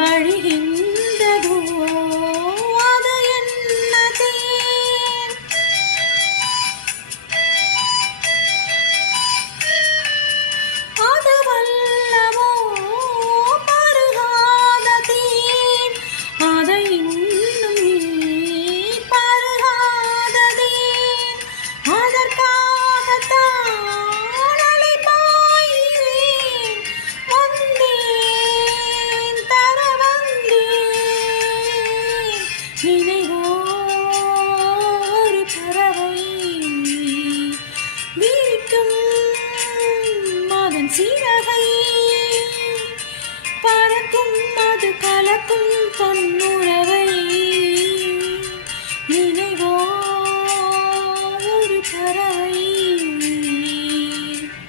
வழிகின்றதோ அது என்ன தேன் அது வல்லவோ பருகாத தேன் அதை இன்னும் நீ பருகாததேன் அதற்காகத்தான் அலைபாய்கிறேன் வந்தேன் தர வந்தேன் நினைவோ ஒரு பறவை வீட்டும் அதன் சிறகை